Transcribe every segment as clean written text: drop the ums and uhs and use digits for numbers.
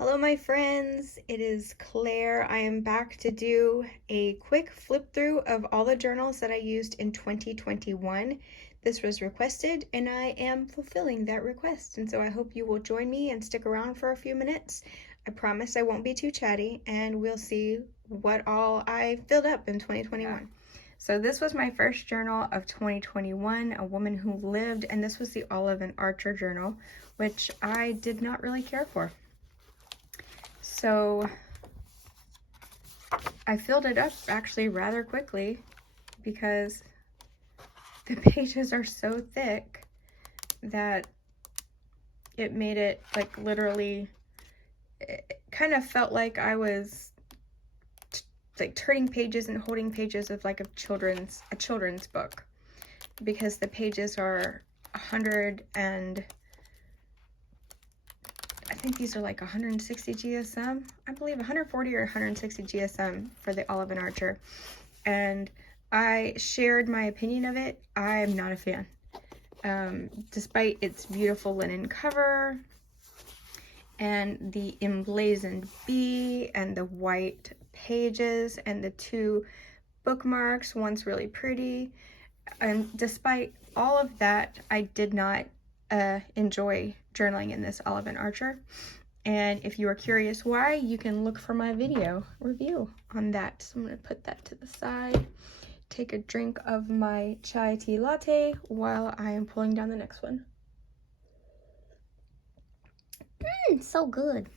Hello, my friends. It is Claire. I am back to do a quick flip through of all the journals that I used in 2021. This was requested and I am fulfilling that request. And so I hope you will join me and stick around for a few minutes. I promise I won't be too chatty and we'll see what all I filled up in 2021. So this was my first journal of 2021, A Woman Who Lived, and this was the Olive and Archer journal, which I did not really care for. So I filled it up actually rather quickly because the pages are so thick that it made it like literally, it kind of felt like I was like turning pages and holding pages of like a children's book, because the pages are 100 and I think these are like 160 GSM. I believe 140 or 160 GSM for the Olive and Archer. And I shared my opinion of it. I'm not a fan. Despite its beautiful linen cover and the emblazoned bee and the white pages and the two bookmarks, one's really pretty. And despite all of that, I did not enjoy journaling in this Olive and Archer. And if you are curious why, you can look for my video review on that. So I'm going to put that to the side, take a drink of my chai tea latte while I am pulling down the next one. So good.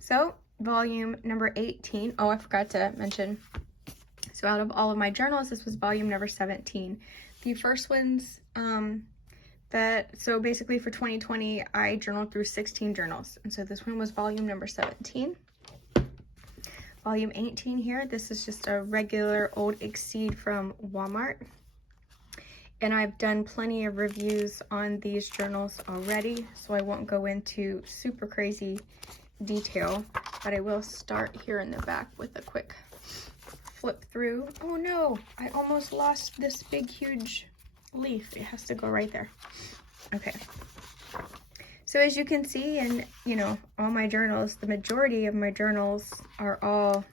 So volume number 18. Oh, I forgot to mention. So out of all of my journals, this was volume number 17. The first ones, so basically for 2020, I journaled through 16 journals. And so this one was volume number 17. Volume 18 here, this is just a regular old Exceed from Walmart. And I've done plenty of reviews on these journals already, so I won't go into super crazy detail, but I will start here in the back with a quick flip through. Oh no, I almost lost this big, huge leaf. It has to go right there. Okay. So as you can see in, all my journals, the majority of my journals are all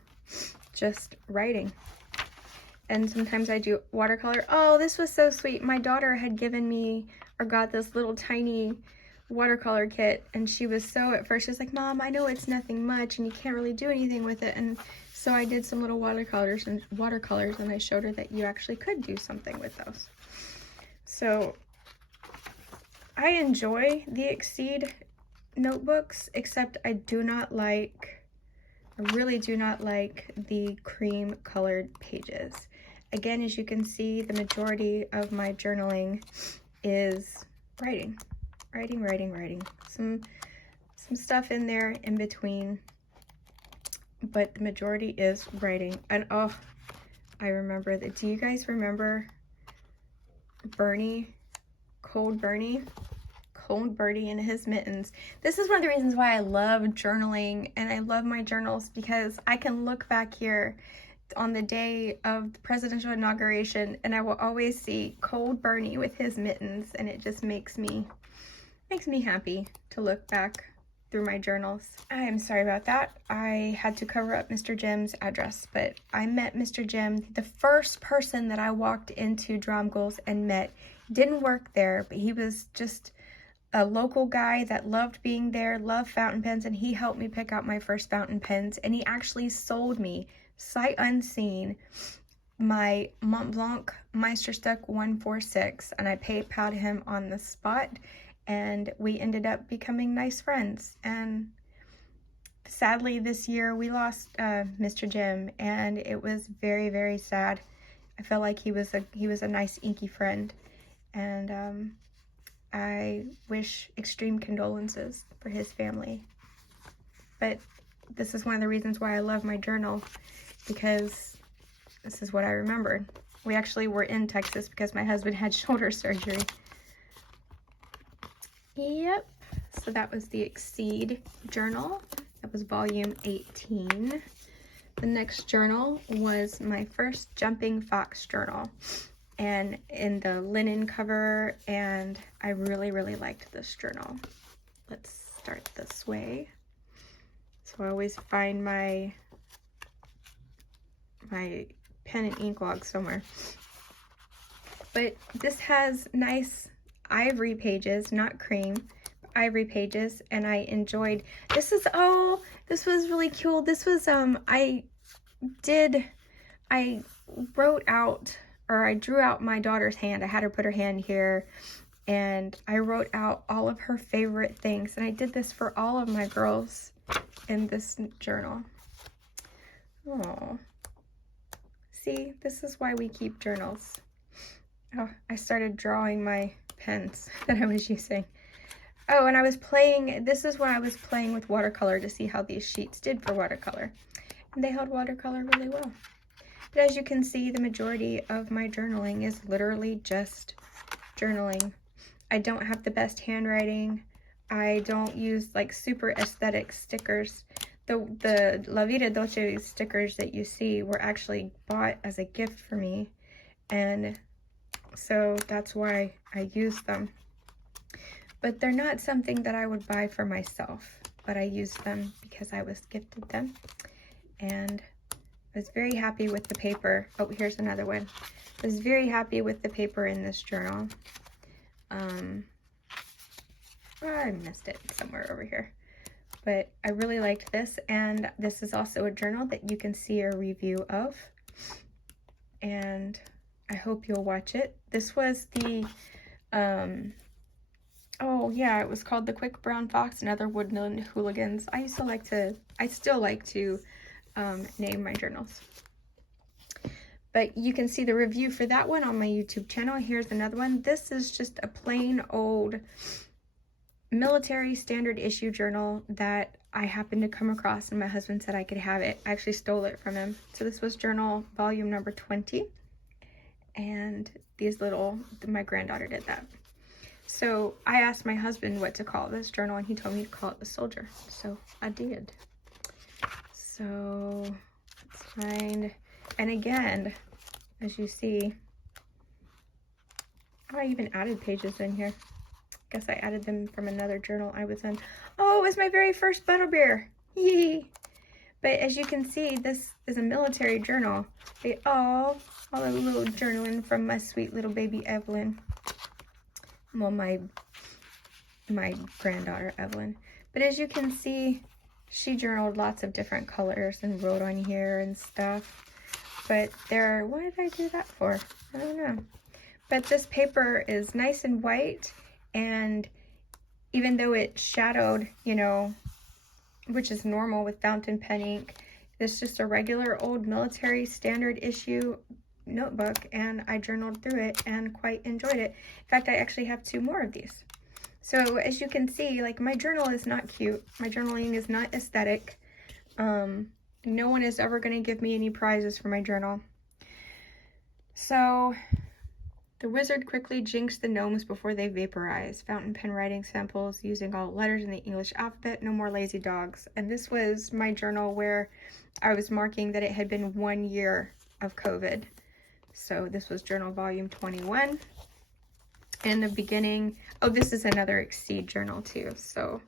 just writing. And sometimes I do watercolor. Oh, this was so sweet. My daughter had given me or got this little tiny watercolor kit, and she was so, at first she was like, Mom, I know it's nothing much and you can't really do anything with it. And so I did some little watercolors and I showed her that you actually could do something with those. So I enjoy the Exceed notebooks, except I really do not like the cream colored pages. Again, as you can see, the majority of my journaling is writing. Some stuff in there in between, but the majority is writing. And oh, I remember that. Do you guys remember Bernie? Cold Bernie in his mittens. This is one of the reasons why I love journaling and I love my journals, because I can look back here on the day of the presidential inauguration and I will always see Cold Bernie with his mittens, and it just makes me happy to look back through my journals. I am sorry about that. I had to cover up Mr. Jim's address, but I met Mr. Jim, the first person that I walked into Dromgoals and met. Didn't work there, but he was just a local guy that loved being there, loved fountain pens, and he helped me pick out my first fountain pens, and he actually sold me, sight unseen, my Mont Blanc Meisterstück 146, and I PayPal'd him on the spot, and we ended up becoming nice friends. And sadly this year we lost Mr. Jim, and it was very, very sad. I felt like he was a nice inky friend, and I wish extreme condolences for his family. But this is one of the reasons why I love my journal, because this is what I remembered. We actually were in Texas because my husband had shoulder surgery. Yep, so that was the Exceed journal. That was volume 18. The next journal was my first Jumping Fox journal, and in the linen cover, and I really, really liked this journal. Let's start this way. So I always find my pen and ink log somewhere. But this has nice ivory pages, not cream, ivory pages, and I enjoyed, this is, oh, this was really cool. This was, I wrote out, or I drew out my daughter's hand. I had her put her hand here, and I wrote out all of her favorite things, and I did this for all of my girls in this journal. Oh, see, this is why we keep journals. Oh, I started drawing my pens that I was using. Oh, and I was playing, this is when I was playing with watercolor to see how these sheets did for watercolor. And they held watercolor really well. But as you can see, the majority of my journaling is literally just journaling. I don't have the best handwriting. I don't use like super aesthetic stickers. The La Vida Dolce stickers that you see were actually bought as a gift for me. And so that's why I use them. But they're not something that I would buy for myself, but I use them because I was gifted them. And I was very happy with the paper. Oh, here's another one. I was very happy with the paper in this journal. I missed it somewhere over here. But I really liked this, and this is also a journal that you can see a review of. And I hope you'll watch it. This was the, oh yeah, it was called The Quick Brown Fox and Other Woodland Hooligans. I still like to name my journals. But you can see the review for that one on my YouTube channel. Here's another one. This is just a plain old military standard issue journal that I happened to come across, and my husband said I could have it. I actually stole it from him. So this was journal volume number 20. And these little, my granddaughter did that. So I asked my husband what to call this journal, and he told me to call it The Soldier. So I did. So let's find, and again, as you see, oh, I even added pages in here. Guess I added them from another journal I was in. Oh, it was my very first butterbeer. Yee. But as you can see, this is a military journal. All a little journaling from my sweet little baby Evelyn. Well, my granddaughter Evelyn. But as you can see, she journaled lots of different colors and wrote on here and stuff. But what did I do that for? I don't know. But this paper is nice and white, and even though it shadowed, you know, which is normal with fountain pen ink, it's just a regular old military standard issue notebook, and I journaled through it and quite enjoyed it. In fact, I actually have 2 more of these. So as you can see, like, my journal is not cute. My journaling is not aesthetic. No one is ever going to give me any prizes for my journal. So the wizard quickly jinxed the gnomes before they vaporized. Fountain pen writing samples using all letters in the English alphabet. No more lazy dogs. And this was my journal where I was marking that it had been 1 year of COVID. So this was journal volume 21. In the beginning, oh, this is another Exceed journal too. So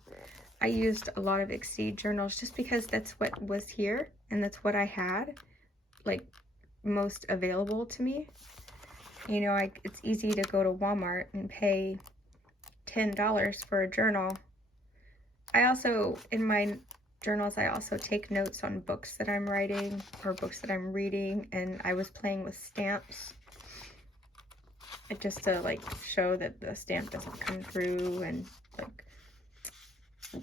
I used a lot of Exceed journals just because that's what was here and that's what I had, like, most available to me. You know, it's easy to go to Walmart and pay $10 for a journal. I also, in my journals, I also take notes on books that I'm writing or books that I'm reading, and I was playing with stamps just to, like, show that the stamp doesn't come through, and, like,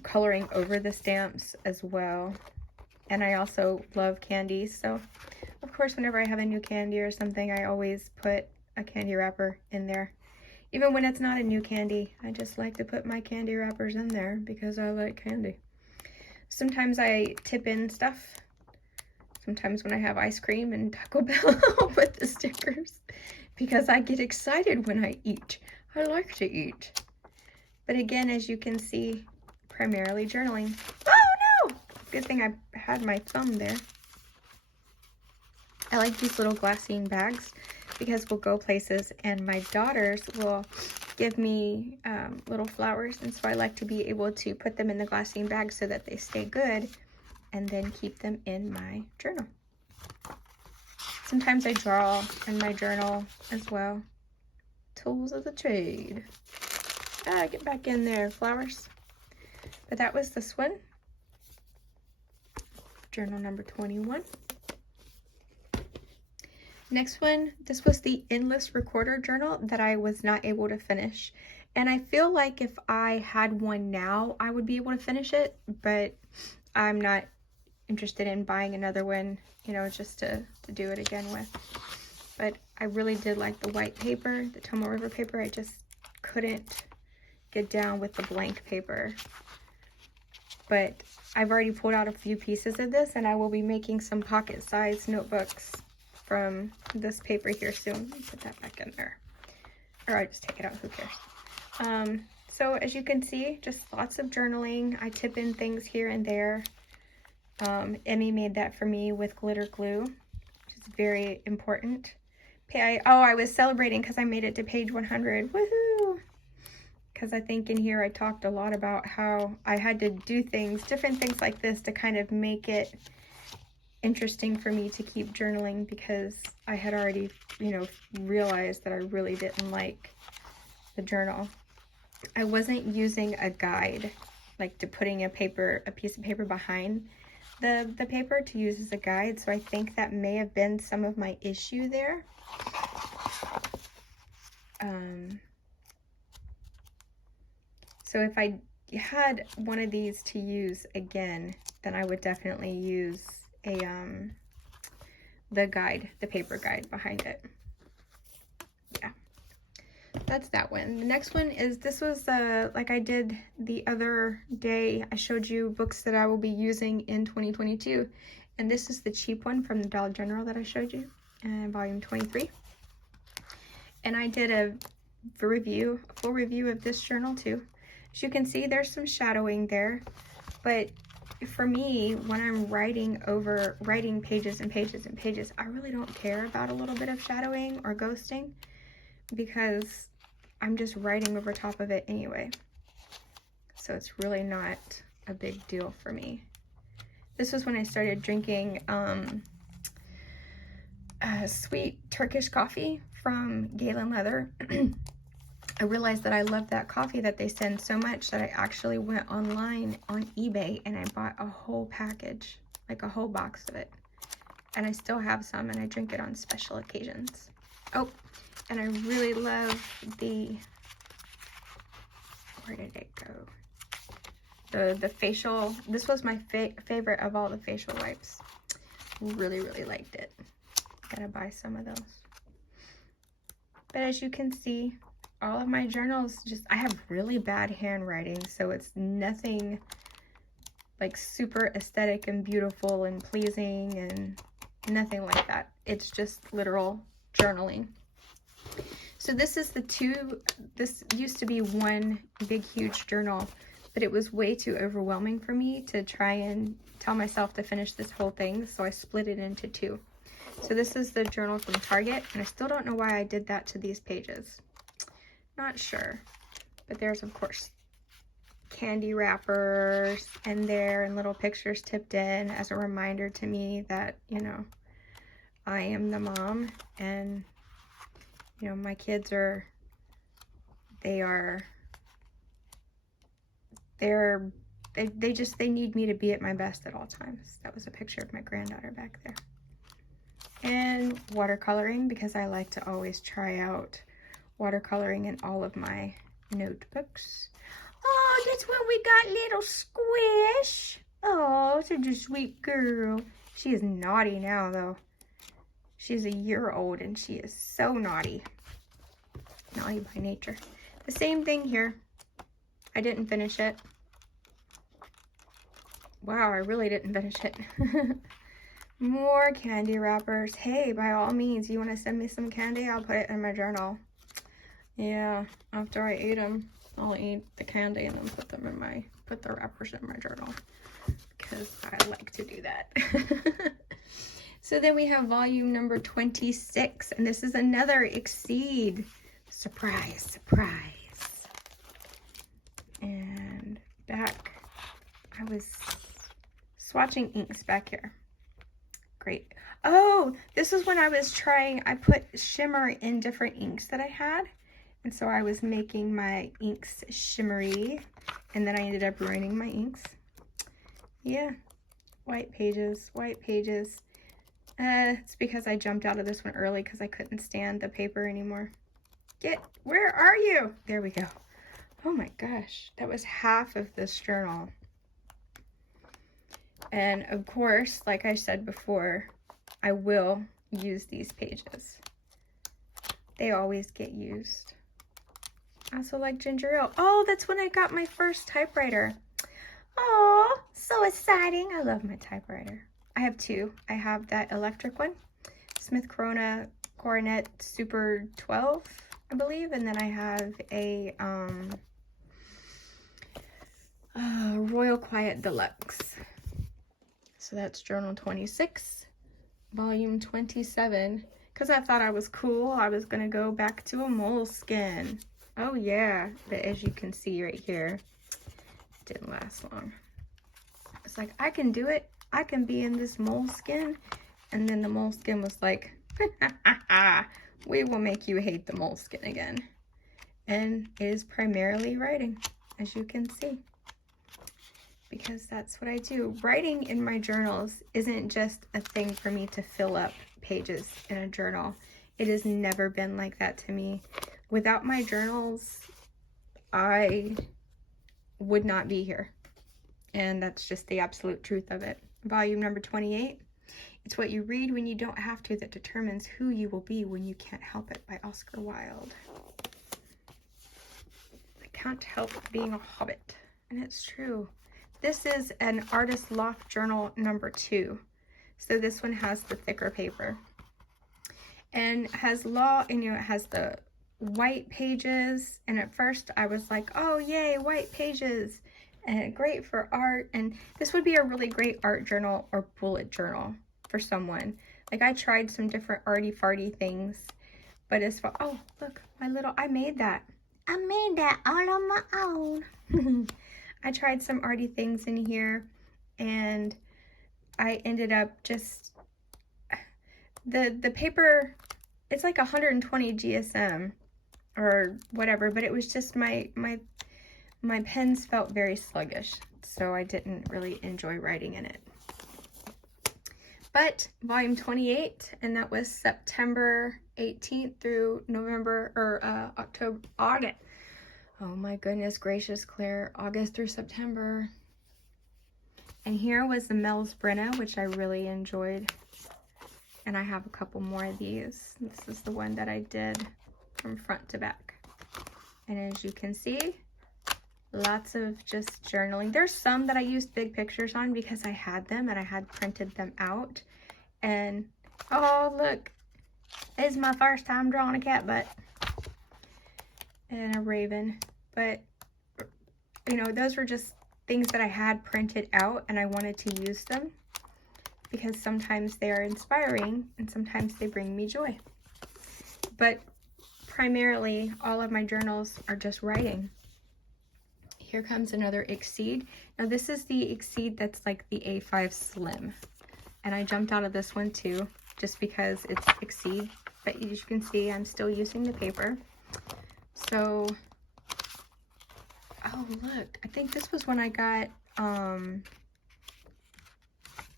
coloring over the stamps as well. And I also love candies, so of course whenever I have a new candy or something, I always put a candy wrapper in there. Even when it's not a new candy, I just like to put my candy wrappers in there because I like candy. Sometimes I tip in stuff. Sometimes when I have ice cream and Taco Bell, I'll put the stickers because I get excited when I eat. I like to eat. But again, as you can see, primarily journaling. Oh no! Good thing I had my thumb there. I like these little glassine bags because we'll go places and my daughters will give me little flowers, and so I like to be able to put them in the glassine bag so that they stay good and then keep them in my journal. Sometimes I draw in my journal as well. Tools of the trade. Ah, get back in there, flowers. But that was this one. Journal number 21. Next one, this was the Endless Recorder journal that I was not able to finish. And I feel like if I had one now, I would be able to finish it, but I'm not interested in buying another one, you know, just to do it again with. But I really did like the white paper, the Tomo River paper. I just couldn't get down with the blank paper. But I've already pulled out a few pieces of this, and I will be making some pocket-sized notebooks from this paper here soon. Put that back in there. Or I just take it out, who cares? So as you can see, just lots of journaling. I tip in things here and there. Emmy made that for me with glitter glue, which is very important. I was celebrating because I made it to page 100. Woohoo! Because I think in here I talked a lot about how I had to do things, different things like this to kind of make it interesting for me to keep journaling, because I had already, you know, realized that I really didn't like the journal. I wasn't using a guide, like to putting a piece of paper behind the paper to use as a guide, so I think that may have been some of my issue there. So if I had one of these to use again, then I would definitely use the guide, the paper guide behind it. Yeah, that's that one. The next one is, this was like I did the other day, I showed you books that I will be using in 2022, and this is the cheap one from the Dollar General that I showed you, volume 23. And I did a full review of this journal too. As you can see, there's some shadowing there, but for me, when I'm writing pages and pages and pages, I really don't care about a little bit of shadowing or ghosting, because I'm just writing over top of it anyway. So it's really not a big deal for me. This was when I started drinking sweet Turkish coffee from Galen Leather. I realized that I loved that coffee that they send so much that I actually went online on eBay and I bought a whole package, like a whole box of it. And I still have some, and I drink it on special occasions. Oh, and I really love the, where did it go? The facial, this was my favorite of all the facial wipes. Really, really liked it. Gotta buy some of those. But as you can see, all of my journals, I have really bad handwriting, so it's nothing like super aesthetic and beautiful and pleasing and nothing like that. It's just literal journaling. So this is this used to be one big huge journal, but it was way too overwhelming for me to try and tell myself to finish this whole thing, so I split it into two. So this is the journal from Target, and I still don't know why I did that to these pages. Not sure, but there's of course candy wrappers in there and little pictures tipped in as a reminder to me that, you know, I am the mom, and you know, my kids they need me to be at my best at all times. That was a picture of my granddaughter back there. And watercoloring, because I like to always try out watercoloring in all of my notebooks. Oh, that's when we got little Squish. Oh, such a sweet girl. She is naughty now, though. She's a year old, and she is so naughty. Naughty by nature. The same thing here. I didn't finish it. Wow, I really didn't finish it. More candy wrappers. Hey, by all means, you want to send me some candy? I'll put it in my journal. Yeah, after I eat them, I'll eat the candy and then put the wrappers in my journal, because I like to do that. So then we have volume number 26, and this is another Exceed. Surprise, surprise. And back, I was swatching inks back here. Great. Oh, this is when I was trying, I put shimmer in different inks that I had. And so I was making my inks shimmery, and then I ended up ruining my inks. Yeah, white pages, white pages. It's because I jumped out of this one early because I couldn't stand the paper anymore. Where are you? There we go. Oh my gosh, that was half of this journal. And of course, like I said before, I will use these pages. They always get used. I also like ginger ale. Oh, that's when I got my first typewriter. Oh, so exciting. I love my typewriter. I have two. I have that electric one, Smith Corona Coronet Super 12, I believe. And then I have a Royal Quiet Deluxe. So that's journal 26, volume 27. Because I thought I was cool, I was going to go back to a moleskin. Oh yeah, but as you can see right here, it didn't last long. It's like, I can do it. I can be in this moleskin. And then the moleskin was like, we will make you hate the moleskin again. And it is primarily writing, as you can see. Because that's what I do. Writing in my journals isn't just a thing for me to fill up pages in a journal. It has never been like that to me. Without my journals, I would not be here. And that's just the absolute truth of it. Volume number 28. It's what you read when you don't have to that determines who you will be when you can't help it, by Oscar Wilde. I can't help being a hobbit. And it's true. This is an Artist Loft journal number 2. So this one has the thicker paper. And has it has the white pages. And at first I was like, oh yay, white pages. And great for art. And this would be a really great art journal or bullet journal for someone. Like, I tried some different arty-farty things. But as far, oh, look, I made that. I made that all on my own. I tried some arty things in here, and I ended up just, the paper, it's like 120 GSM or whatever, but it was just my pens felt very sluggish, so I didn't really enjoy writing in it. But volume 28, and that was September 18th through August. Oh my goodness gracious, Claire. August through September. And here was the Mel's Brenna, which I really enjoyed. And I have a couple more of these. This is the one that I did from front to back. And as you can see, lots of just journaling. There's some that I used big pictures on because I had them and I had printed them out. And, oh look, this is my first time drawing a cat butt. And a raven. But, you know, those were just things that I had printed out and I wanted to use them because sometimes they are inspiring and sometimes they bring me joy. But primarily, all of my journals are just writing. Here comes another Exceed. Now this is the Exceed that's like the A5 Slim. And I jumped out of this one too, just because it's Exceed. But as you can see, I'm still using the paper. So, oh look, I think this was when I got, when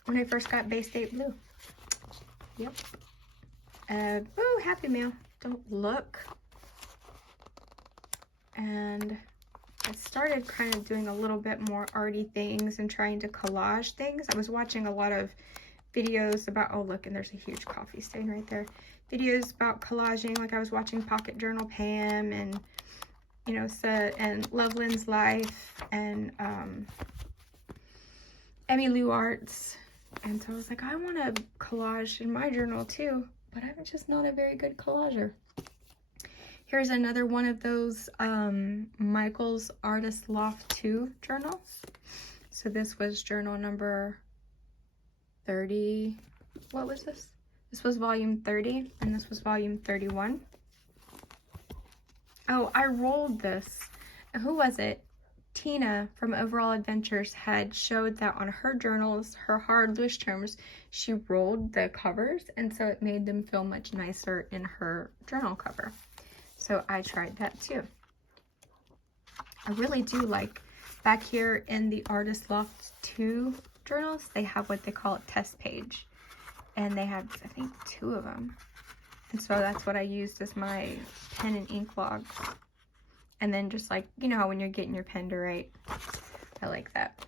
I first got Bay State Blue. Yep. Ooh, Happy Meal. Don't look. And I started kind of doing a little bit more arty things and trying to collage things. I was watching a lot of videos about, oh look, and there's a huge coffee stain right there. Videos about collaging, like I was watching Pocket Journal Pam and, you know, and Loveland's Life and Emmy Lou Arts. And so I was like, I want to collage in my journal too, but I'm just not a very good collager. Here's another one of those Michael's Artist Loft 2 journals. So this was journal number 30. What was this? This was volume 30, and this was volume 31. Oh, I rolled this. Who was it? Tina from Overall Adventures had showed that on her journals, her hard loose terms, she rolled the covers, and so it made them feel much nicer in her journal cover. So I tried that too. I really do like, back here in the Artist Loft 2 journals, they have what they call a test page. And they have, I think, 2 of them. And so that's what I used as my pen and ink logs. And then just like, you know how when you're getting your pen to write, I like that.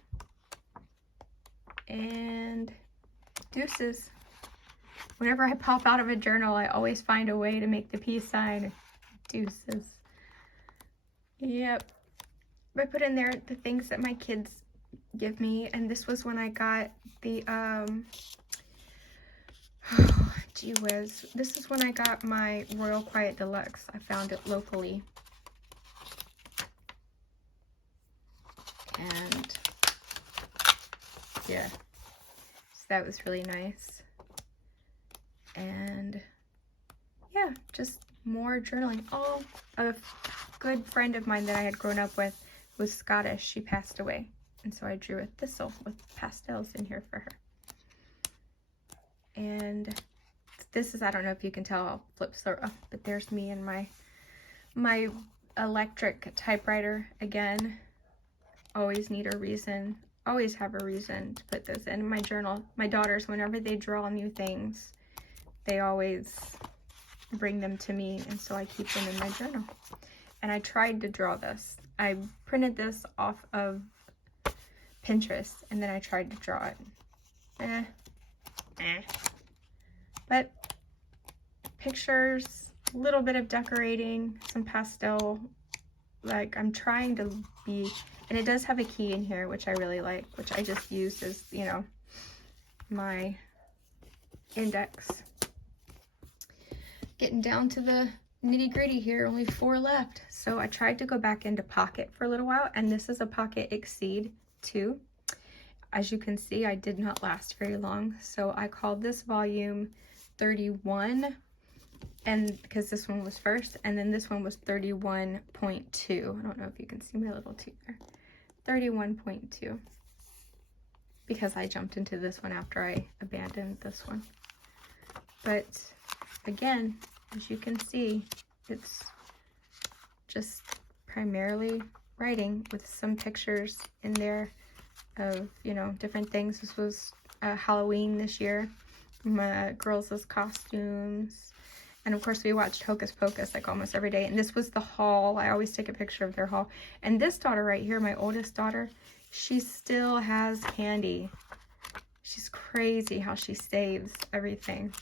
And deuces. Whenever I pop out of a journal, I always find a way to make the peace sign. Deuces. Yep. I put in there the things that my kids give me, and this was when I got the, oh, gee whiz. This is when I got my Royal Quiet Deluxe. I found it locally. And yeah, so that was really nice. And yeah, just more journaling. Oh, a good friend of mine that I had grown up with was Scottish. She passed away, and so I drew a thistle with pastels in here for her. And this is, I don't know if you can tell, I'll flip through, but there's me and my electric typewriter again. Always need a reason, always have a reason to put this in my journal. My daughters, whenever they draw new things, they always bring them to me, and so I keep them in my journal. And I tried to draw this. I printed this off of Pinterest, and then I tried to draw it. But pictures, a little bit of decorating, some pastel. Like, I'm trying to be, and it does have a key in here, which I really like, which I just used as, you know, my index. Getting down to the nitty gritty here, only 4 left. So I tried to go back into Pocket for a little while, and this is a Pocket Exceed 2. As you can see, I did not last very long, so I called this volume 31, and because this one was first, and then this one was 31.2. I don't know if you can see my little 2 there. 31.2, because I jumped into this one after I abandoned this one. But again, as you can see, it's just primarily writing with some pictures in there of, you know, different things. This was Halloween this year, my girls' costumes, and of course we watched Hocus Pocus like almost every day, and this was the haul. I always take a picture of their haul. And this daughter right here, my oldest daughter, she still has candy. She's crazy how she saves everything.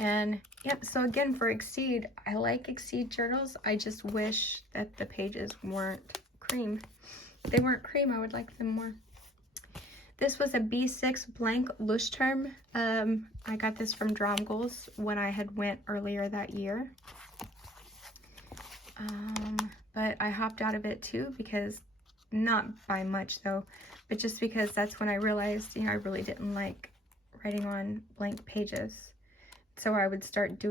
And yep, so again, for Exceed, I like Exceed journals. I just wish that the pages weren't cream. If they weren't cream, I would like them more. This was a B6 blank Leuchtturm. I got this from Dromgoals when I had went earlier that year. But I hopped out of it too, because, not by much though, but just because that's when I realized, you know, I really didn't like writing on blank pages. So I would start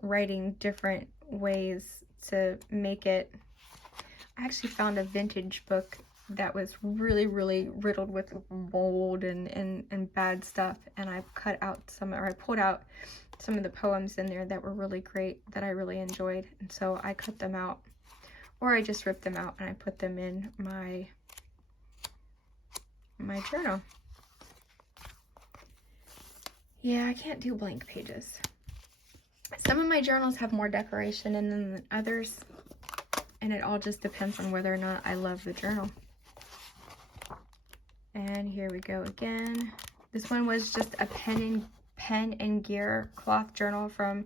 writing different ways to make it. I actually found a vintage book that was really, really riddled with mold and bad stuff, and I cut out some, or I pulled out some of the poems in there that were really great, that I really enjoyed, and so I cut them out, or I just ripped them out and I put them in my journal. Yeah, I can't do blank pages. Some of my journals have more decoration in them than others, and it all just depends on whether or not I love the journal. And here we go again. This one was just a pen and gear cloth journal from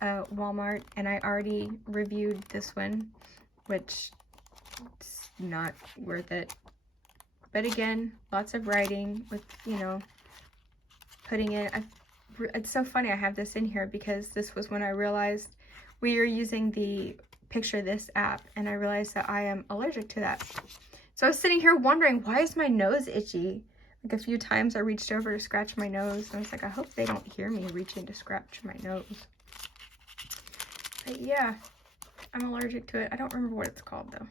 Walmart, and I already reviewed this one, which is not worth it. But again, lots of writing with, you know, putting in. It's so funny I have this in here, because this was when I realized we are using the Picture This app, and I realized that I am allergic to that. So I was sitting here wondering, why is my nose itchy? Like, a few times I reached over to scratch my nose, and I was like, I hope they don't hear me reaching to scratch my nose. But yeah, I'm allergic to it. I don't remember what it's called though.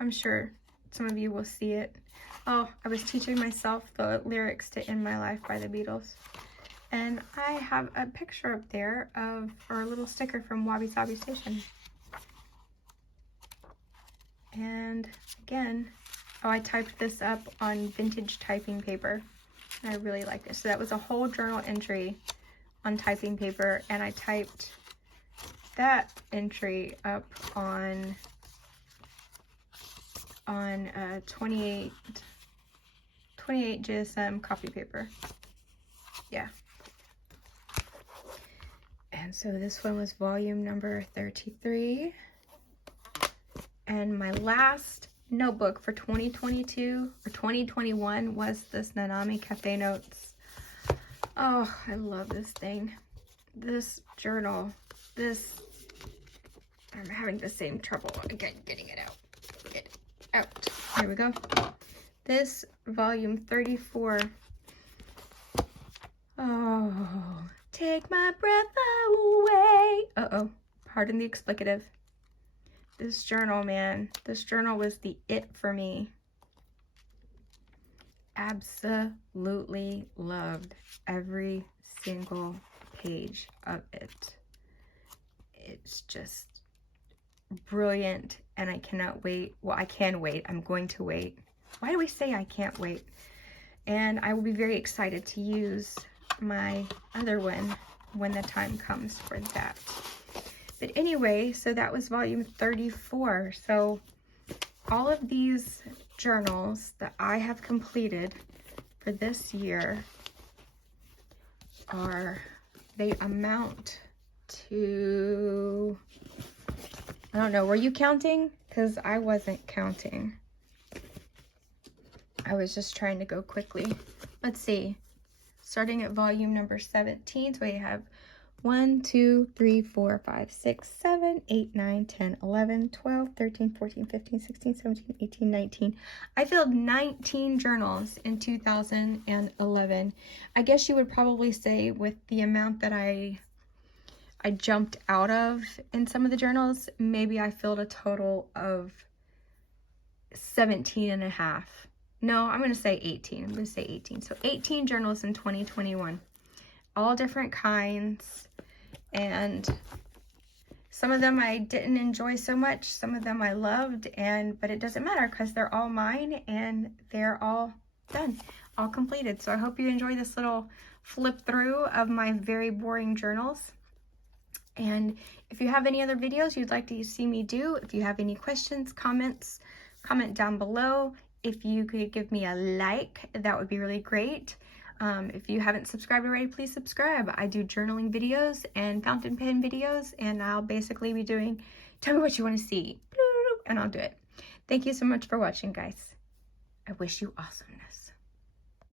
I'm sure some of you will see it. Oh, I was teaching myself the lyrics to In My Life by the Beatles. And I have a picture up there of, or a little sticker from Wabi Sabi Station. And again, oh, I typed this up on vintage typing paper. And I really like this. So that was a whole journal entry on typing paper. And I typed that entry up on 28 GSM copy paper. Yeah. And so this one was volume number 33. And my last notebook for 2022 or 2021 was this Nanami Cafe Notes. Oh, I love this thing. This journal, I'm having the same trouble again getting it out. Get it out. Here we go. This volume 34. Oh, take my breath away. Uh-oh, pardon the explicative. This journal, man, this journal was the it for me. Absolutely loved every single page of it. It's just brilliant, and I cannot wait. Well, I can wait. I'm going to wait. Why do we say I can't wait? And I will be very excited to use my other one when the time comes for that. But anyway, so that was volume 34. So all of these journals that I have completed for this year they amount to, I don't know, were you counting? Because I wasn't counting. I was just trying to go quickly. Let's see. Starting at volume number 17, so we have 1, 2, 3, 4, 5, 6, 7, 8, 9, 10, 11, 12, 13, 14, 15, 16, 17, 18, 19. I filled 19 journals in 2011. I guess you would probably say with the amount that I jumped out of in some of the journals, maybe I filled a total of 17 and a half. No, I'm going to say 18. I'm going to say 18. So 18 journals in 2021. All different kinds. And some of them I didn't enjoy so much. Some of them I loved. But it doesn't matter because they're all mine and they're all done. All completed. So I hope you enjoy this little flip through of my very boring journals. And if you have any other videos you'd like to see me do, if you have any questions, comments, comment down below. If you could give me a like, that would be really great. If you haven't subscribed already, please subscribe. I do journaling videos and fountain pen videos, and I'll basically be doing, tell me what you want to see, and I'll do it. Thank you so much for watching, guys. I wish you awesomeness.